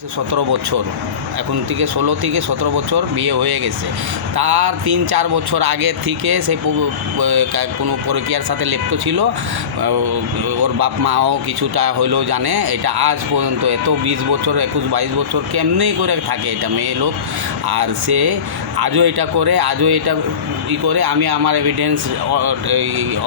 17 বছর, এখন থেকে 16 থেকে 17 বছর বিয়ে হয়ে গেছে। তার 3-4 বছর আগে থেকে সে কোনো পরকীয়ার সাথে লিপ্ত ছিল। ওর বাপ মাও কিছুটা হইলেও জানে। এটা আজ পর্যন্ত এত 20 বছর 21-22 বছর কেমনি করে থাকে এটা মেয়ে লোক। আর সে আজও এটা করে, আজও এটা করে। আমি আমার এভিডেন্স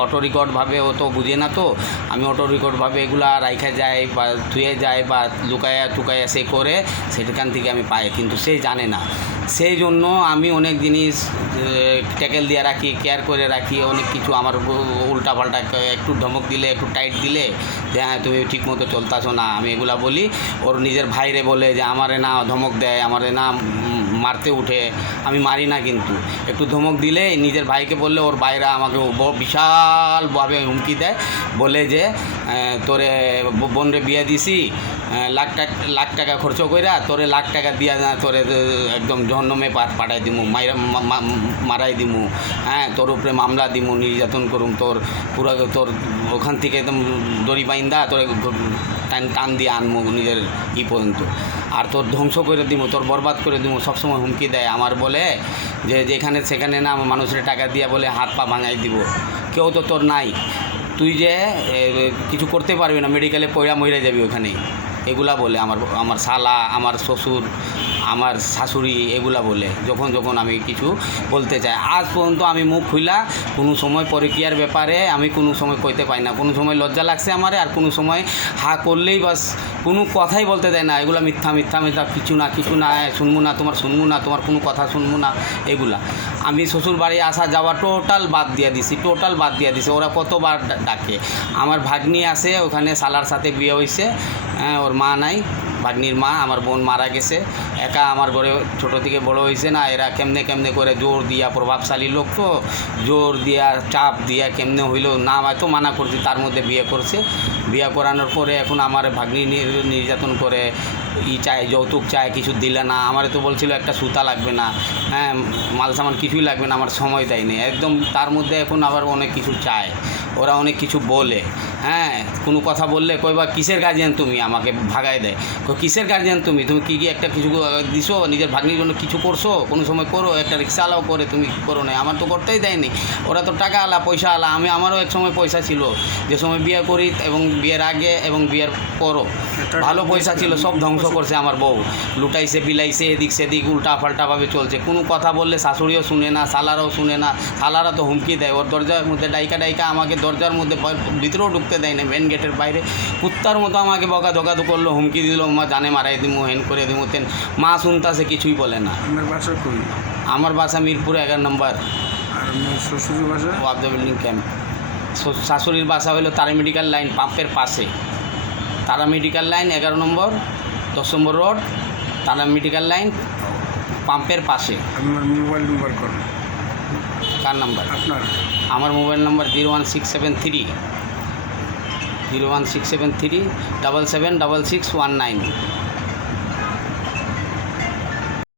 অটো রেকর্ডভাবে ও তো বুঝে না, তো আমি অটো রেকর্ডভাবে এগুলা রাইখা যায় বা ধুয়ে যায় বা লুকায়া টুকায়া সে করে, সেখান থেকে আমি পাই, কিন্তু সে জানে না। সেই জন্য আমি অনেক জিনিস ট্যাকেল দিয়ে রাখি, কেয়ার করে রাখি। অনেক কিছু আমার উল্টাপাল্টা একটু ধমক দিলে, একটু টাইট দিলে যে হ্যাঁ তুমি ঠিকমতো চলতাছো না, আমি এগুলা বলি। ওর নিজের ভাইরে বলে যে আমারে না ধমক দেয়, আমারে না মারতে উঠে। আমি মারি না, কিন্তু একটু ধমক দিলে নিজের ভাইকে বললে ওর ভাইরা আমাকে বিশালভাবে হুমকি দেয়, বলে যে তোরে বোনরে বিয়ে দিছি, লাখ টাকা খরচ কইরা তোরে লাখ টাকা দিয়া না, তোরে একদম জহন্নমে পাঠাই দিমু, মারাই দিমু, হ্যাঁ তোর উপরে মামলা দিমু, নির্যাতন করুম, তোর পুরো তোর ওখান থেকে একদম দড়ি বাইন্দা তোরে টান দিয়ে আনমু নিজের পর্যন্ত, আর তোর ধ্বংস করে দিমু, তোর বরবাদ করে দিমু। সবসময় হুমকি দেয়। আমার বলে যে যেখানে সেখানে না মানুষের টাকা দিয়া বলে হাত পা ভাঙাই দিব। কেউ তো তোর নাই, তুই যে কিছু করতে পারবি না, মেডিকেলে পয়রা মরে যাবি ওখানে, এগুলা বলে আমার শালা, আমার শ্বশুর, আমার শাশুড়ি, এগুলা বলে যখন আমি কিছু বলতে চাই। আজ পর্যন্ত আমি মুখ খুইলা কোনো সময় পরকীয়ার ব্যাপারে আমি কোনো সময় কইতে পাই না। কোনো সময় লজ্জা লাগছে আমারে, আর কোনো সময় হা করলেই বাস কোনো কথাই বলতে দেয় না। এগুলা মিথ্যা, কিছু না, শুনবো না, তোমার কোনো কথা শুনবো না, এগুলা। আমি শ্বশুর বাড়ি আসা যাওয়া টোটাল বাদ দিয়ে দিছি। ওরা কতবার ডাকে। আমার ভাগ্নি আছে ওখানে, শালার সাথে বিয়ে হয়েছে, হ্যাঁ ওর মা নাই, ভাগ্নির মা। আমার বোন মারা গেছে, একা আমার ঘরে ছোটো থেকে বড় হয়েছে না। এরা কেমনে করে জোর দিয়া, প্রভাবশালী লোক তো, জোর দিয়া চাপ দিয়া কেমনে হইলো না, হয়তো মানা করছি, তার মধ্যে বিয়ে করছে। বিয়ে করানোর পরে এখন আমার ভাগ্নি নির্যাতন করে, চায় যৌতুক চায়, কিছু দিলে না। আমার তো বলছিল একটা সুতা লাগবে না, হ্যাঁ মাল সামান কিছুই লাগবে না, আমার সময় দেয়নি একদম। তার মধ্যে এখন আবার অনেক কিছু চায়, ওরা অনেক কিছু বলে, হ্যাঁ কোনো কথা বললে কইবা কিসের গার্জিয়ান তুমি, আমাকে ভাগায় দেয়। কিসের গার্জিয়ান তুমি কি একটা কিছু দিছো নিজের ভাগ্নির জন্য, কিছু করছো কোনো সময়? করো, একটা রিক্সাওয়ালাও করে, তুমি করো না? আমার তো করতেই দেয়নি। ওরা তো টাকা আলা, পয়সা আলা। আমারও এক সময় পয়সা ছিল, যে সময় বিয়ে করি এবং বিয়ের আগে এবং বিয়ের পরও ভালো পয়সা ছিল, সব ধ্বংস করছে আমার বউ। লুটাইছে, বিলাইছে, এদিক সেদিক উল্টা পাল্টাভাবে চলছে। কোনো কথা বললে শাশুড়িও শুনে না, শালারাও শুনে না। শালারা তো হুমকি দেয়, ওর দরজার মধ্যে ডাইকা আমাকে দরজার মধ্যে ভিতরেও ঢুকতে দেয় না, মেন গেটের বাইরে কুত্তার মতো আমাকে বকা ধোকাধো করলো, হুমকি দিল, মা জানে মারাই দিমু, হেন করে দিমু, তেন। মা শুনতাছে, কিছুই বলে না। আমার বাসা মিরপুর 11 নম্বর। শ্বশুরের বাসা ওয়াবদা বিল্ডিং ক্যাম্প। শাশুড়ির বাসা হলো তারা মেডিকেল লাইন পাম্পের পাশে, তারা মেডিকেল লাইন 11 নম্বর 10 নম্বর রোড, তারা মেডিকেল লাইন পাম্পের পাশে। আপনার মোবাইল নাম্বার করুন। কার নাম্বার? আপনার। আমার মোবাইল নাম্বার 01673 776619।